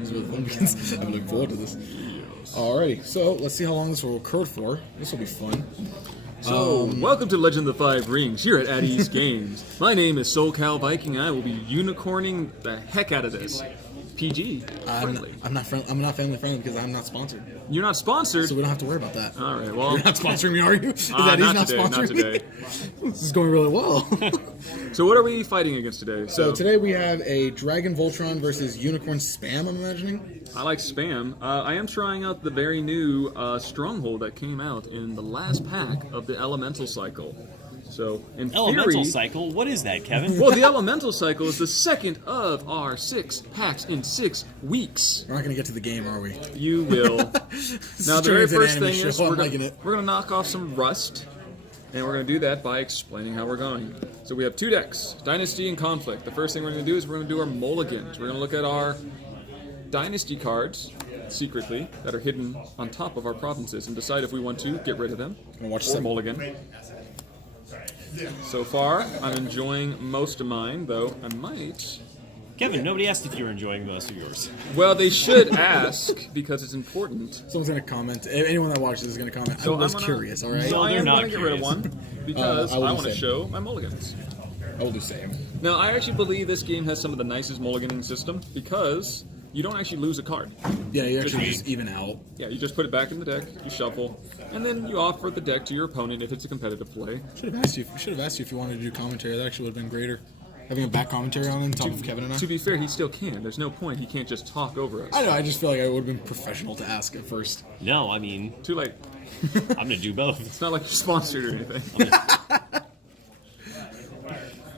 It's really fun because I'm looking forward to this. Alrighty, so let's see how long this will record for. This will be fun. So, welcome to Legend of the Five Rings here at East Games. My name is SoulCal Viking, and I will be unicorning the heck out of this. PG. Friendly. I'm not family friendly because I'm not sponsored. You're not sponsored? So we don't have to worry about that. All right, well... You're not sponsoring me, are you? Is that he's not sponsoring me? This is going really well. So what are we fighting against today? So today we have a Dragon Voltron versus Unicorn Spam, I'm imagining. I like Spam. I am trying out the very new Stronghold that came out in the last pack of the Elemental Cycle. So, in Elemental theory, Cycle? What is that, Kevin? Well, the Elemental Cycle is the second of our 6 packs in 6 weeks. We're not going to get to the game, are we? You will. Now, the very first thing is we're going to knock off some rust, and we're going to do that by explaining how we're going. So we have 2 decks, Dynasty and Conflict. The first thing we're going to do is we're going to do our mulligans. We're going to look at our Dynasty cards, secretly, that are hidden on top of our provinces, and decide if we want to get rid of them or mulligan. So far, I'm enjoying most of mine, though I might... Kevin, nobody asked if you were enjoying most of yours. Well, they should ask, because it's important. Someone's going to comment. Anyone that watches is going to comment. So I'm just curious, all right? So I am going to get rid of one, because I want to same. show my mulligans. I will do same. Now, I actually believe this game has some of the nicest mulliganing system, because you don't actually lose a card. Yeah, you actually just even out. Yeah, you just put it back in the deck, you shuffle, and then you offer the deck to your opponent if it's a competitive play. Should have asked you if you wanted to do commentary. That actually would have been greater. Having a back commentary on top of Kevin and I. To be fair, he still can. There's no point. He can't just talk over us. I know. I just feel like I would have been professional to ask at first. No, I mean... Too late. I'm going to do both. It's not like you're sponsored or anything.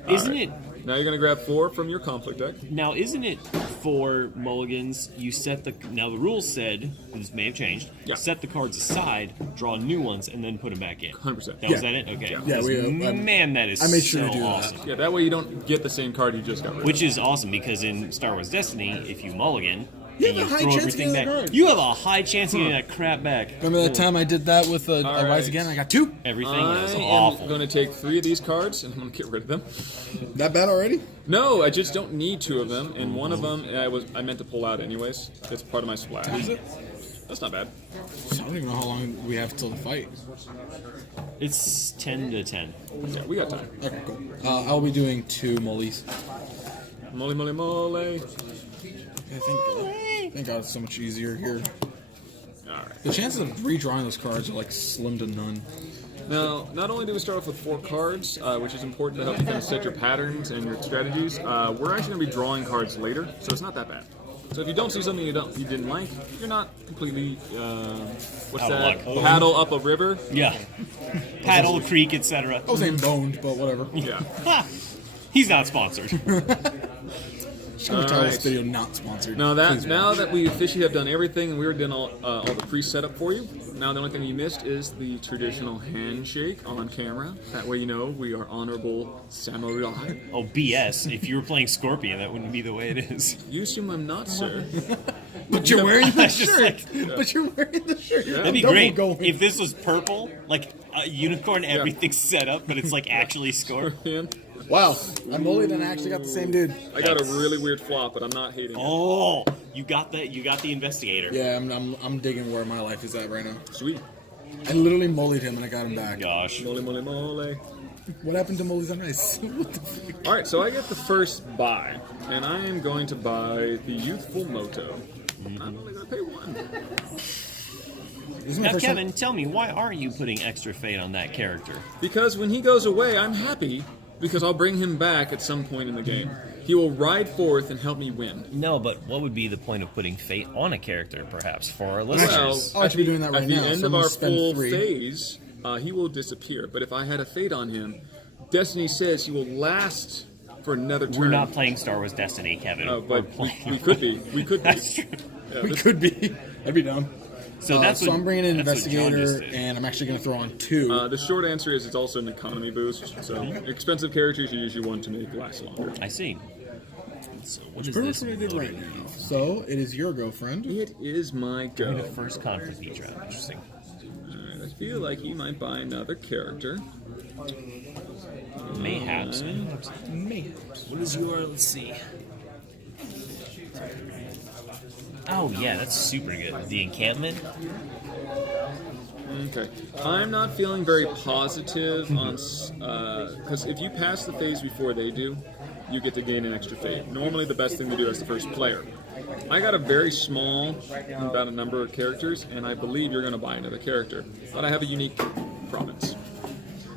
Isn't it... Now you're going to grab 4 from your conflict deck. Now, isn't it for mulligans, you set the... Now, the rules said, this may have changed, set the cards aside, draw new ones, and then put them back in. 100%. Was that it? Okay. Yeah, man, that is I made sure so to do awesome. that. Yeah, that way you don't get the same card you just got rid of. Which is awesome, because in Star Wars Destiny, if you mulligan... You have a high chance of getting that card. You have a high chance of getting that crap back. Remember that time I did that with a Rise Again? I got 2. Everything is I'm awful. going to take 3 of these cards, and I'm going to get rid of them. That bad already? No, I just don't need 2 of them, and one of them I meant to pull out anyways. It's part of my splash. Is it? That's not bad. I don't even know how long we have till the fight. It's 10 to 10. Yeah, we got time. Okay, cool. I'll be doing 2 mollies. Molly, molly, molly. I think God it's so much easier here. Alright. The chances of redrawing those cards are like slim to none. Now, not only do we start off with 4 cards, which is important to help you kind of set your patterns and your strategies, we're actually going to be drawing cards later, so it's not that bad. So if you don't see something you didn't like, you're not completely, what's Out of that? luck. Paddle up a river? Yeah. Paddle, creek, etc. I was saying boned, but whatever. Yeah. He's not sponsored. Just gonna tell this video not sponsored. Now Please that we officially have done everything and we were doing all the pre-setup for you, now the only thing you missed is the traditional handshake on camera. That way you know we are honorable samurai. Oh, BS. If you were playing Scorpion, that wouldn't be the way it is. You assume I'm not, sir. But you're wearing the shirt. Like, But you're wearing the shirt. Yeah. that'd be Double great going. if this was purple, like a unicorn, everything's set up, but it's like actually Scorpion. Wow, I mullied and I actually got the same dude. I got a really weird flop, but I'm not hating it. Oh, you got the investigator. Yeah, I'm digging where my life is at right now. Sweet. I literally mullied him and I got him back. Gosh. Molly, molly, molly. What happened to mullies on ice? What the fuck? Alright, so I get the first buy, and I am going to buy the Youthful Moto. I'm only going to pay 1. This is my Now, first Kevin, tell me, why aren't you putting extra fate on that character? Because when he goes away, I'm happy, because I'll bring him back at some point in the game. He will ride forth and help me win. No, but what would be the point of putting fate on a character, perhaps, for our Well, listeners? I'll actually be doing that right at the now, end so of I'm our gonna spend full 3. phase, he will disappear. But if I had a fate on him, Destiny says he will last for another turn. We're not playing Star Wars Destiny, Kevin. But we could be. We could be. That's true. Yeah, We this- could be. I'd be down. So that's So what, I'm bringing in that's what John just Investigator, did. and I'm actually going to throw on 2. The short answer is it's also an economy boost. So expensive characters you usually want to make last longer. I see. So what is Pretty this? much what I did right now. So it is your go, friend. It is my The go. first conflict each round. Interesting. Alright, I feel like he might buy another character. Mayhaps. Man. What is your? Let's see. Oh, yeah, that's super good. The encampment? Okay. I'm not feeling very positive on... Because if you pass the phase before they do, you get to gain an extra fate. Normally the best thing to do as the first player. I got a very small about a number of characters, and I believe you're going to buy another character. But I have a unique province.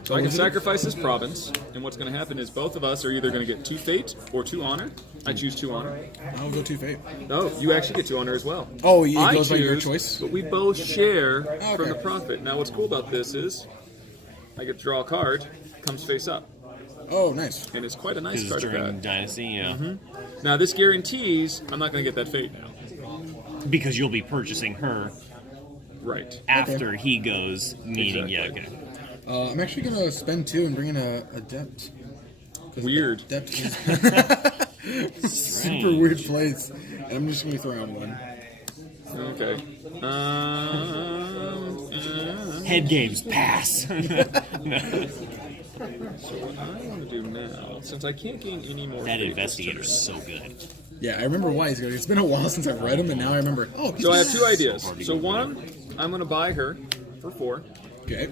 So I can sacrifice this province, and what's going to happen is both of us are either going to get 2 fate or 2 honor. I choose 2 honor. I'll go 2 fate. No, you actually get 2 honor as well. Oh, it goes by your choice? But we both share Okay. from the profit. Now what's cool about this is I get to draw a card, comes face up. Oh, nice. And it's quite a nice This is card. during Back. Dynasty, yeah. Now this guarantees I'm not going to get that fate now. Because you'll be purchasing her Right. after he goes, meaning, Exactly. yeah, okay. I'm actually going to spend 2 and bring in a Adept. 'Cause Weird. Adept is super weird place. And I'm just going to be throwing 1. Okay. Head games, pass. So what I want to do now, since I can't gain any more That fate investigator's this so good. Yeah, I remember why he's good. It's been a while since I've read him, and now I remember. Oh, turn. So I have 2 ideas. So one, I'm going to buy her for 4. Okay.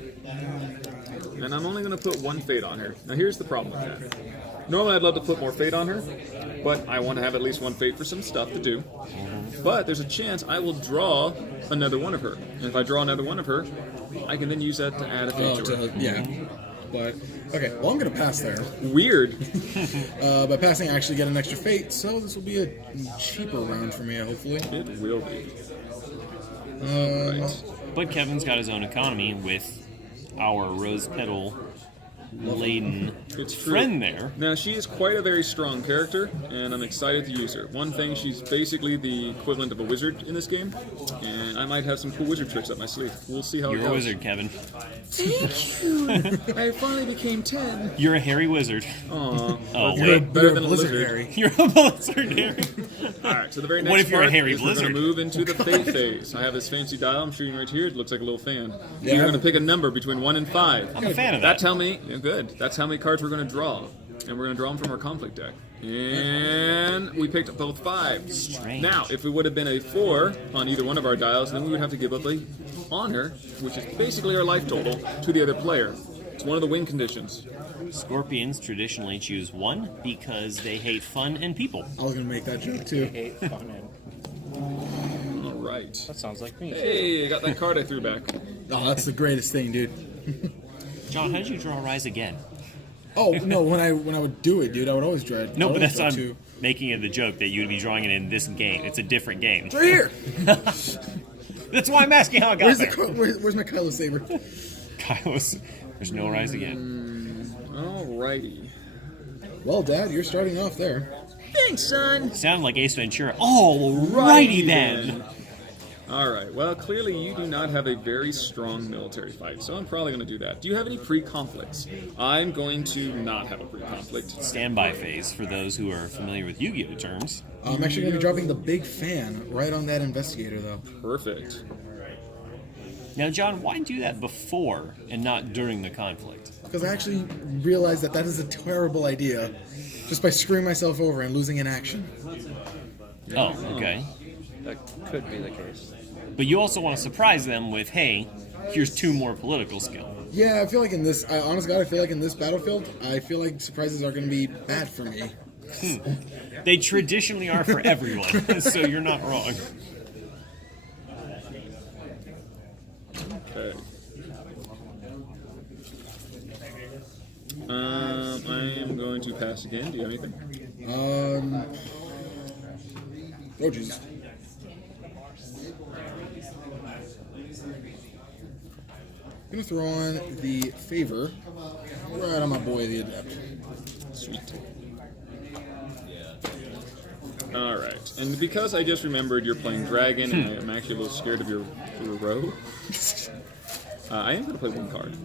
And I'm only going to put 1 fate on her. Now here's the problem with that. Normally I'd love to put more fate on her, but I want to have at least 1 fate for some stuff to do. But there's a chance I will draw another one of her. And if I draw another one of her, I can then use that to add a fate to her. Yeah. But, okay, well, I'm going to pass there. Weird. By passing, I actually get an extra fate, so this will be a cheaper round for me, hopefully. It will be. Right. But Kevin's got his own economy with our rose petal laden It's true. friend there. Now, she is quite a very strong character, and I'm excited to use her. One thing, she's basically the equivalent of a wizard in this game, and I might have some cool wizard tricks up my sleeve. We'll see how it You're goes. a wizard, Kevin. Thank you! I finally became 10. You're a hairy wizard. Aw. Oh, You're a, wait. better you're a than a blizzard, lizard. Harry. You're a blizzard, Harry. Alright, so the very next What if you're a part hairy is we're blizzard? going to move into the fate phase. I have this fancy dial I'm shooting right here. It looks like a little fan. Yeah, You're I going to have- pick a number between 1 and 5. I'm a fan of that. That's how many. Yeah, good. That's how many cards we're going to draw, and we're going to draw them from our conflict deck. And we picked up both 5s. Strange. Now, if it would have been a 4 on either one of our dials, then we would have to give up a honor, which is basically our life total, to the other player. It's one of the win conditions. Scorpions traditionally choose 1 because they hate fun and people. I was going to make that joke, too. Hate fun and All right. that sounds like me. Hey, I got that card I threw back. Oh, that's the greatest thing, dude. John, how did you draw Rise again? Oh, no, when I would do it, dude, I would always draw it. No, I but would that's always I'm draw 2. making it the joke that you would be drawing it in this game. It's a different game. Right here! That's why I'm asking how I got Where's, there. where's my Kylo Saber? Kylos, there's no Rise again. Alrighty. Well, Dad, you're starting off there. Thanks, son. Sounded like Ace Ventura. Alrighty then. Alright, well, clearly you do not have a very strong military fight, so I'm probably going to do that. Do you have any pre-conflicts? I'm going to not have a pre-conflict. Standby phase for those who are familiar with Yu-Gi-Oh terms. I'm actually going to be dropping the big fan right on that investigator, though. Perfect. Now, John, why do that before and not during the conflict? Because I actually realized that is a terrible idea. Just by screwing myself over and losing an action. Oh, okay. That could be the case. But you also want to surprise them with, hey, here's 2 more political skill. Yeah, I feel like in this, honest God, I feel like in this battlefield, I feel like surprises are going to be bad for me. They traditionally are for everyone, so you're not wrong. Okay. I am going to pass again. Do you have anything? Oh, Jesus. I'm going to throw on the favor right on my boy, the Adept. Sweet. Alright, and because I just remembered you're playing Dragon, and I'm actually a little scared of your row, I am going to play 1 card.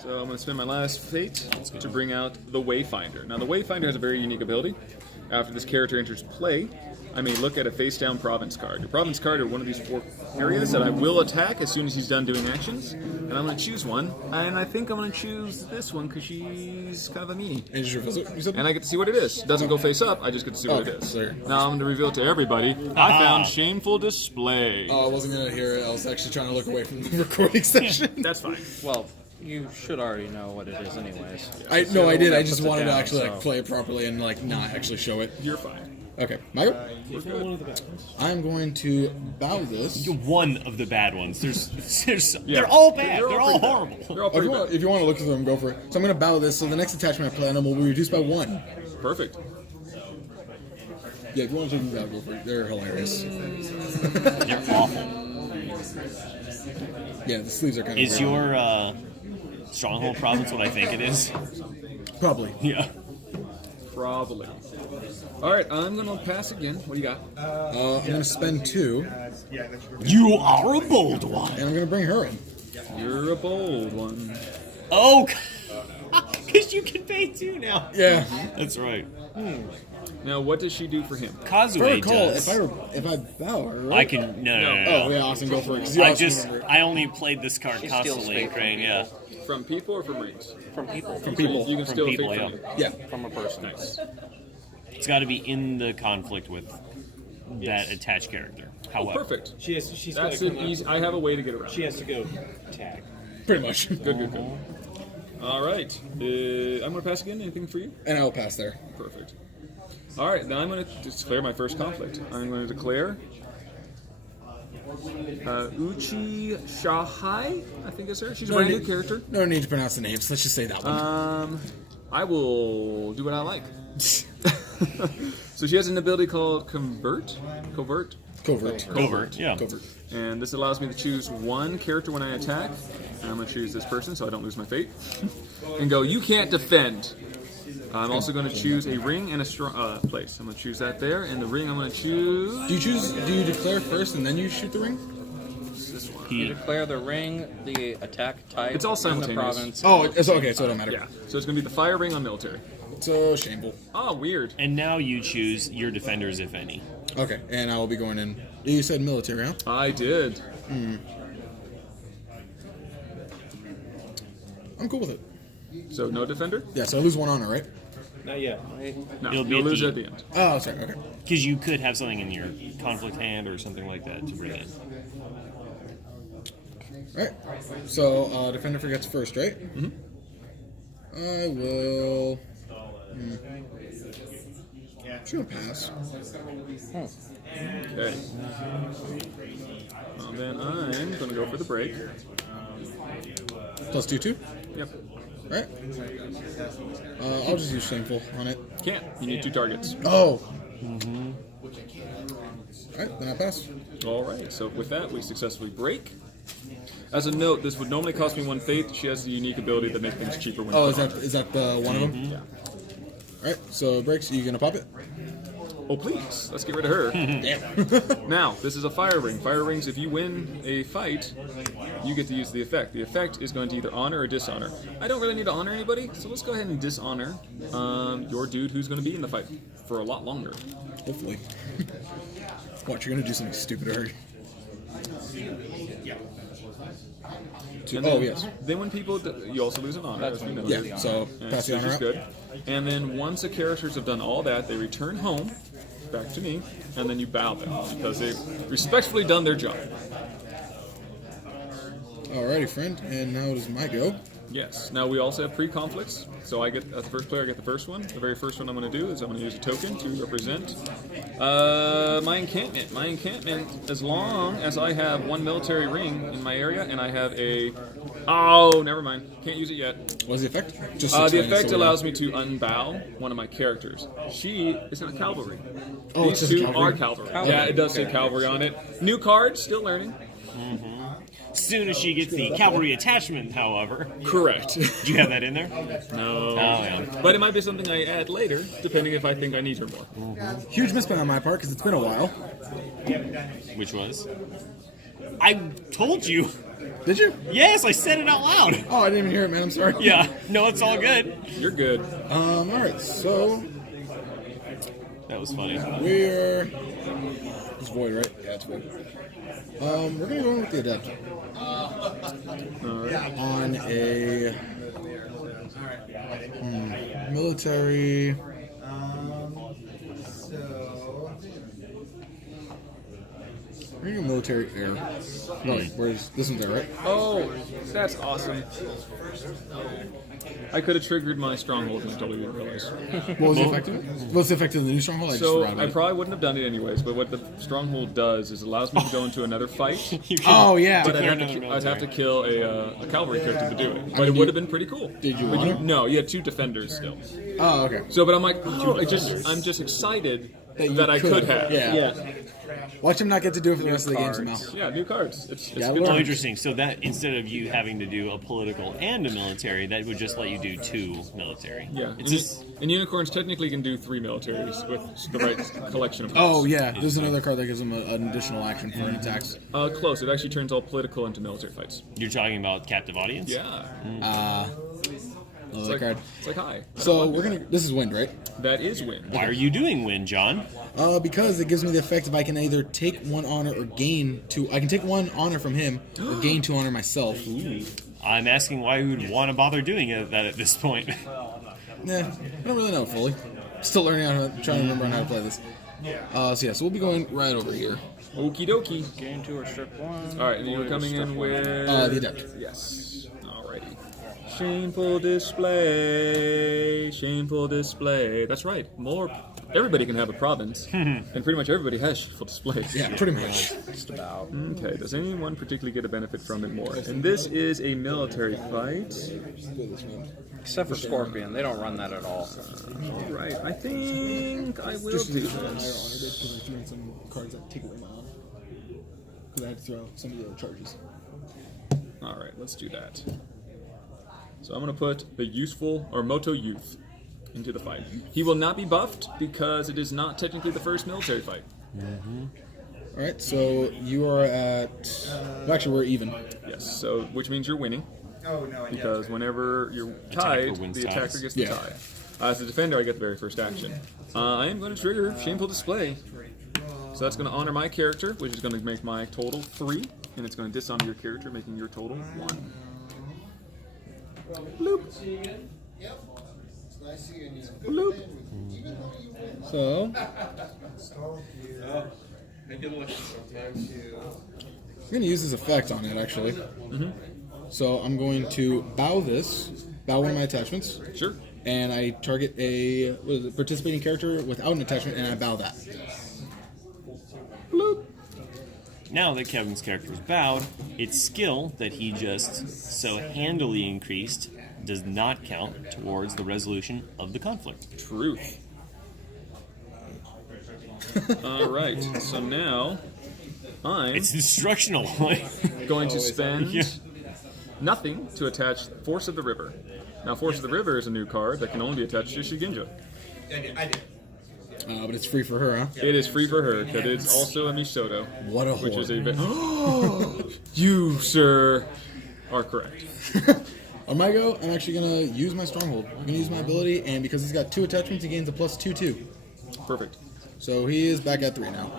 So I'm going to spend my last fate to bring out the Wayfinder. Now, the Wayfinder has a very unique ability. After this character enters play, I may look at a face-down province card. Your province card are one of these 4 areas that I will attack as soon as he's done doing actions. And I'm going to choose one. And I think I'm going to choose this one because she's kind of a meanie. And just reveal it, you said? And I get to see what it is. It doesn't go face up. I just get to see what it is. Sorry. Now I'm going to reveal it to everybody. I found Shameful Display. Oh, I wasn't going to hear it. I was actually trying to look away from the recording session. That's fine. Well, you should already know what it is, anyways. I did. I just Puts it wanted to down, actually so- like play it properly and like not actually show it. You're fine. Okay, Michael. It's not one of the bad ones. I'm going to bow this. One of the bad ones. They're all bad. They're all pretty horrible. They're all If pretty you, want, bad. if you want to look at them, go for it. So I'm going to bow this. So the next attachment I play on them will be reduced by 1. Perfect. Yeah, if you want to take them out, go for it. They're hilarious. They're awful. Yeah, the sleeves are kind of. Is your Stronghold province what I think it is? Probably. Yeah. Probably. All right, I'm going to pass again. What do you got? I'm going to spend 2, You are a bold one. and I'm going to bring her in. You're a bold one. Oh, because you can pay 2 now. Yeah. That's right. Now, what does she do for him? If I Kazue recall, does. if I bow her, I right? can no. Oh yeah, Austin, go for it. 'cause you also remember it. I only played this card She steals constantly in fate. Crane. Yeah. From people or from rings? From people. From people. You can From steal people, a fate yeah. from you. Yeah. From a person. Nice. It's got to be in the conflict with that attached character. However, Perfect. She's That's gotta an come out. easy. I have a way to get around. She has to go tag. Pretty much. Good. All right. I'm going to pass again. Anything for you? And I'll pass there. Perfect. All right. Now I'm going to declare my first conflict. I'm going to declare Uchi Shahai. I think is her. She's a brand new character. No need to pronounce the names. Let's just say that one. I will do what I like. So she has an ability called Covert. Covert. yeah. Covert. And this allows me to choose one character when I attack. And I'm going to choose this person so I don't lose my fate. And go, you can't defend. I'm also going to choose a ring and a strong place. I'm going to choose that there. And the ring I'm going to choose... Do you declare first and then you shoot the ring? this one. You declare the ring, the attack type, It's all and the simultaneous. province. Oh, it's okay, so it don't matter. Yeah. So it's going to be the fire ring on military. So shameful. Oh, weird. And now you choose your defenders, if any. Okay, and I will be going in. You said military, huh? I did. I'm cool with it. So no defender? Yeah, so I lose 1 honor, right? Not yet. No, It'll be you'll at lose the- it at the end. Oh, sorry. Okay. Because you could have something in your conflict hand or something like that to bring in. All right. So defender forgets first, right? Mm-hmm. I will. Just gonna pass. Okay. Well, then I'm going to go for the break. Plus 2/2. Yep. All right. I'll just use shameful on it. Can't. You need 2 targets. Oh. All right, then I pass. All right. So with that, we successfully break. As a note, this would normally cost me 1 fate. She has the unique ability that makes things cheaper when Oh, put on. is that the one of them? Yeah. All right. So breaks. You gonna pop it? Oh, please. Let's get rid of her. Now, this is a fire ring. Fire rings, if you win a fight, you get to use the effect. The effect is going to either honor or dishonor. I don't really need to honor anybody, so let's go ahead and dishonor your dude who's going to be in the fight for a lot longer. Hopefully. Watch, you're gonna do something stupid to her. And Oh then, yes. Then when people... You also lose an honor, as we know. Yeah. So And pass the which honor is out. good. And then once the characters have done all that, they return home, back to me, and then you bow them, because they've respectfully done their job. Alrighty, friend. And now it is my go. Yes. Now we also have pre-conflicts. So I get, as the first player, I get the first one. The very first one I'm going to do is I'm going to use a token to represent my encampment. My encampment, as long as I have 1 military ring in my area and I have a... Oh, never mind. Can't use it yet. What's the effect? Just The explain it effect so we allows know. me to unbow one of my characters. She is in a cavalry. Oh, it These says 2 cavalry? are cavalry. Yeah, it does say cavalry on it. New card, still learning. Soon as she gets the cavalry attachment, however. Correct. Do you have that in there? No. Oh, yeah. But it might be something I add later, depending if I think I need her more. Huge misspent on my part because it's been a while. Which was? I told you. Did you? Yes, I said it out loud. Oh, I didn't even hear it, man. I'm sorry. Yeah. No, it's all good. You're good. Alright, so That was funny. We're... It's void, right? Yeah, it's void. We're gonna go in with the adept. On a... military... We're gonna go military air. No, where's... This one's there, right? Oh, that's awesome. I could have triggered my stronghold and I totally didn't realize. What was the effect of it? What was the effect of the new stronghold? I So just forgot about I it. probably wouldn't have done it anyways, but what the stronghold does is allows me to go into another fight. You can Oh, yeah. But declare I'd another have to kill a cavalry character to do it. But mean, it would have been pretty cool. Did you But want to? No, you had 2 defenders still. Oh, okay. So, but I'm like, oh, I'm just excited you that I could have. Yeah. Watch him not get to do it for the rest of the game somehow. Yeah, new cards. It's Yeah, good well, Oh, times. interesting. So that instead of you having to do a political and a military, that would just let you do 2 military. Yeah, It's just and unicorns technically can do 3 militaries with the right collection of cards. Oh, yeah. There's another card that gives him an additional action for an attacks. Close. It actually turns all political into military fights. you're talking about captive audience. Yeah, Another card. it's like hi. So we're gonna... This is wind, right? That is win. Why are you doing win, John? Because it gives me the effect if I can either take 1 honor or gain 2... I can take 1 honor from him or gain 2 honor myself. I'm asking why you would want to bother doing that at this point. Nah, I don't really know fully. Still learning how to... Trying to remember on how to play this. So we'll be going right over here. Okie dokie. Gain 2 or strip 1. All right, and you were coming in with The adept. Yes. Alrighty. Shameful display. Shameful display. That's right. More. Everybody can have a province, and pretty much everybody has shameful displays. Yeah, pretty much. Just about. Okay. Does anyone particularly get a benefit from it more? And this is a military fight. Except for Scorpion. They don't run that at all. All right. I think I will do this. Because I threw in some cards that take away my honor. Because I had to throw out some of the other charges. All right. Let's do that. So I'm going to put the useful or Moto Youth into the fight. He will not be buffed because it is not technically the first military fight. Alright, so you are at... Well, actually, we're even. Yes. So which means you're winning. Because whenever you're Attacker tied, wins the ties. attacker gets the Yeah. tie. As a defender, I get the very first action. I am going to trigger Shameful Display. So that's going to honor my character, which is going to make my total 3. And it's going to dishonor your character, making your total 1. Bloop. Bloop. So... I'm going to use this effect on it, actually. So I'm going to bow this, bow one of my attachments, Sure. and I target a participating character without an attachment, and I bow that. Bloop. Now that Kevin's character is bowed, its skill that he just so handily increased does not count towards the resolution of the conflict. Truth. All right. So now I'm It's instructional. going to spend Yeah. nothing to attach Force of the River. Now, Force of the River is a new card that can only be attached to Shigenja. But it's free for her, huh? It is free for her, but it's also a Misoto, What a which whore. is a You, sir, are correct. On my go, I'm actually going to use my stronghold. I'm going to use my ability, and because he's got 2 attachments, he gains a +2/2. Perfect. So he is back at 3 now.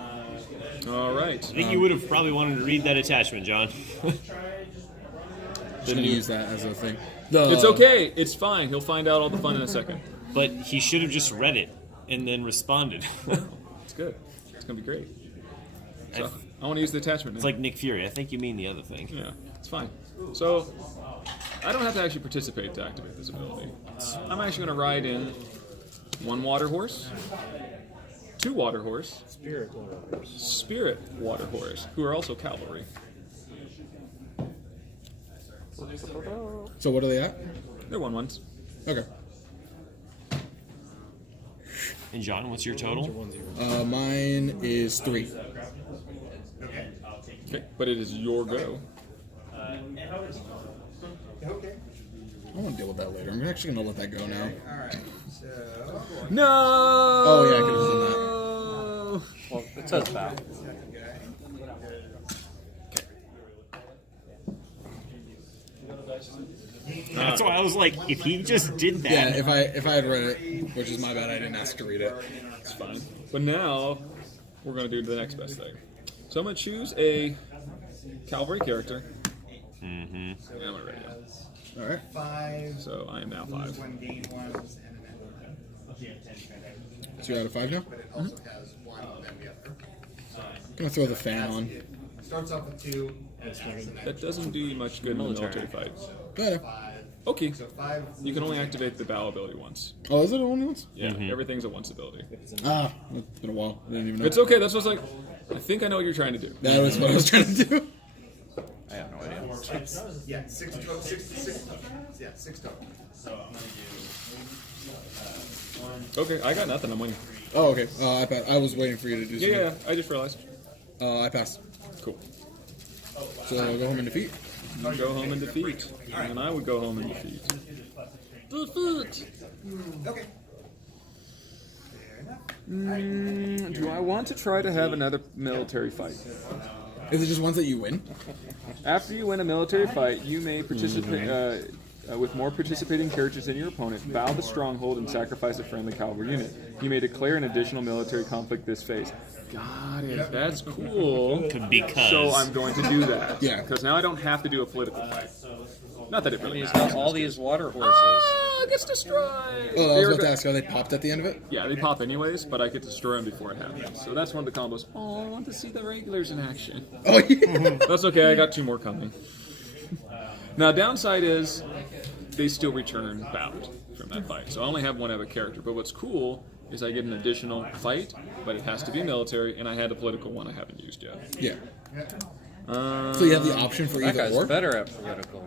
All right. I think you would have probably wanted to read that attachment, John. Just going to use that as a thing. The, It's okay. It's fine. He'll find out all the fun in a second. But he should have just read it and then responded. It's good. It's going to be great. So, I want to use the attachment. It's like Nick Fury. I think you mean the other thing. Yeah, it's fine. So, I don't have to actually participate to activate this ability. I'm actually going to ride in 1 water horse, 2 water horse, Spirit water horse, who are also cavalry. So what are they at? They're 1/1s. Okay. And John, what's your total? Mine is 3. Okay, but it is your go. I want to deal with that later. I'm actually going to let that go now. No! Oh, yeah, I could have done that. Well, it says bow. That's why I was like, if he just did that. Yeah, if I had read it, which is my bad, I didn't ask to read it. It's fine. But now we're going to do the next best thing. So I'm going to choose a cavalry character. Mm-hmm. And I'm ready. All right. 5. So I am now 5. One gain one. So you're out of 5 now. But it also has 1. Then we have. Gonna throw the fan on. Starts off with 2. That doesn't do you much good in a military fight. Better. 5. Okay. So 5. You can only activate the bow ability once. Oh, is it only once? Yeah, everything's a once ability. Ah, it's been a while. I didn't even know. It's okay. That's what's like. I think I know what you're trying to do. That was what I was trying to do. I have no idea. Yeah, 6 total. 6 total. Yeah, 6 total. Okay, I got nothing. I'm winning. Oh, okay. I was waiting for you to do something. Yeah, I just realized. I passed. Cool. So I'll go home in defeat. You go home in defeat. And I would go home in defeat. Defeat! Okay. Fair enough. Do I want to try to have another military fight? Is it just ones that you win? After you win a military fight, you may participate with more participating characters than your opponent, bow the stronghold and sacrifice a friendly cavalry unit. You may declare an additional military conflict this phase. Got it. That's cool. Because. So I'm going to do that. Yeah. Because now I don't have to do a political fight. Not that it really He's matters. got all these water horses. Ah, it gets destroyed. Oh, I was about to ask, are they popped at the end of it? Yeah, they pop anyways, but I get to destroy them before it happens. So that's one of the combos. Oh, I want to see the regulars in action. Oh, yeah. That's okay, I got 2 more coming. Now, downside is they still return bound from that fight. So I only have 1 other character. But what's cool is I get an additional fight, but it has to be military, and I had a political one I haven't used yet. Yeah. So you have the option for That either guy's or? better at political.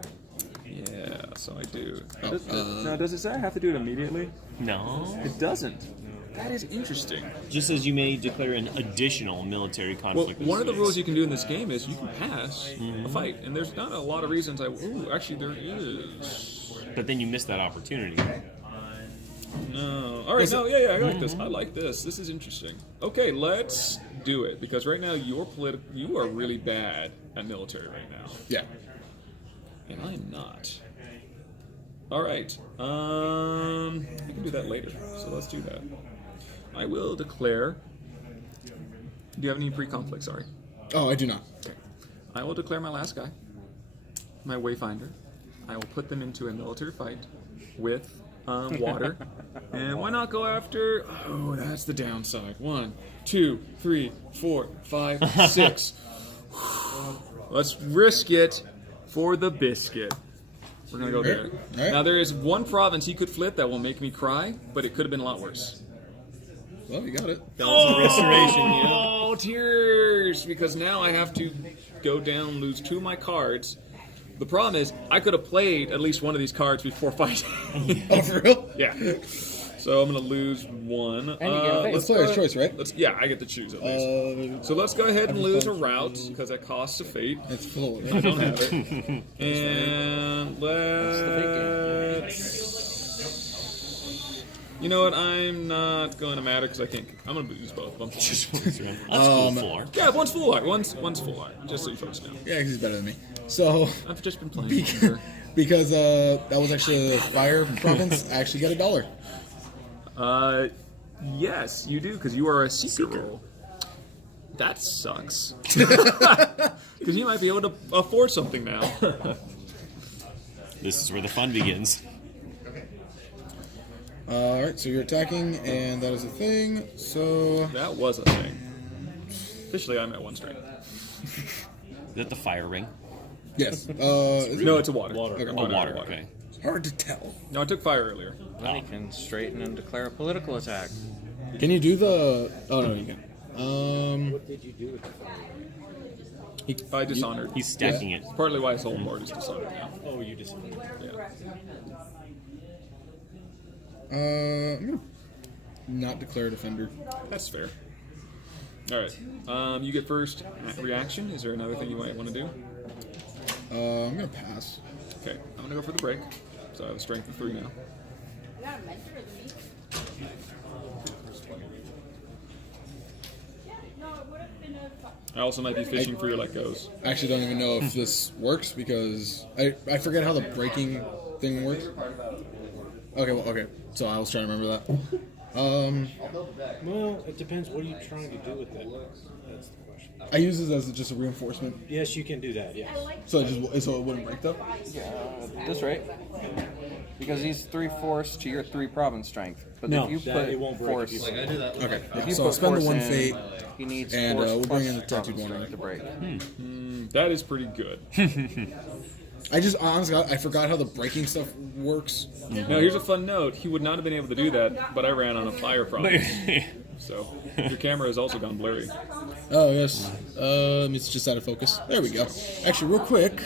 Yeah, so I do. Oh, Now, does it say I have to do it immediately? No. It doesn't. That is interesting. Just as you may declare an additional military Well, conflict. one of the rules you can do in this game is you can pass a fight, and there's not a lot of reasons Ooh, actually there is. But then you miss that opportunity. No. All right. No. Yeah. I like this. I like this. This is interesting. Okay, let's do it because right now you are really bad at military right now, Yeah. and I'm not. All right. We can do that later. So let's do that. I will declare. Do you have any pre-conflict? Sorry. Oh, I do not. I will declare my last guy, my Wayfinder. I will put them into a military fight with water. And why not go after... Oh, that's the downside. 1, 2, 3, 4, 5, 6. Let's risk it for the biscuit. We're going to go there. Alright. Now, there is 1 province he could flip that will make me cry, but it could have been a lot worse. Well, you got it. Oh, tears! Because now I have to go down, lose 2 of my cards. The problem is, I could have played at least one of these cards before fighting. Oh, for real? Yeah. So I'm gonna lose 1. And you get a face. It's player's choice, right? Yeah, I get to choose at least. So let's go ahead and lose a route because that costs a fate. It's full of I don't have it. And let's. You know what? I'm not going to matter because I can't. I'm going to use both of them. That's cool for. Yeah, one's full art. One's full art. Just so you folks know. Yeah, 'cause he's better than me. So, I've just been playing. Longer. because that was actually a fire province, I actually get $1. Yes, you do because you are a seeker role. That sucks. Because you might be able to afford something now. This is where the fun begins. Alright, so you're attacking, and that is a thing. So, That was a thing. Officially, I'm at 1 strength. Is that the fire ring? yes. No, it's a water. Okay. Oh, water. Okay. Hard to tell. No, I took fire earlier. Then he can straighten and declare a political attack. Can you do the... Oh, no, you can. What did you do with the fire? I dishonored. He's stacking it. Partly why his whole board is dishonored now. Oh, you just. Yeah. I'm gonna not declare a defender. That's fair. Alright. You get first reaction. Is there another thing you might want to do? I'm gonna pass. Okay. I'm going to go for the break. So I have a strength of 3 now. I also might be fishing for your let goes. I actually don't even know if this works because I forget how the breaking thing works. Okay, well, okay. So I was trying to remember that. Well, it depends. What are you trying to do with it? That's the question. I use this as just a reinforcement, Yes, you can do that. Yes. so it wouldn't break though. This right? Because he's 3 force to your 3 province strength. But No, if you that- put it won't break force, if you- Okay, if you so put I'll spend the force 1 in, fate, he needs and force we'll bring in plus the tattooed province one, strength to break. That is pretty good. I just honestly I forgot how the breaking stuff works. Now, here's a fun note. He would not have been able to do that, but I ran on a fire problem. So, your camera has also gone blurry. Oh yes, it's just out of focus. There we go. Actually, real quick,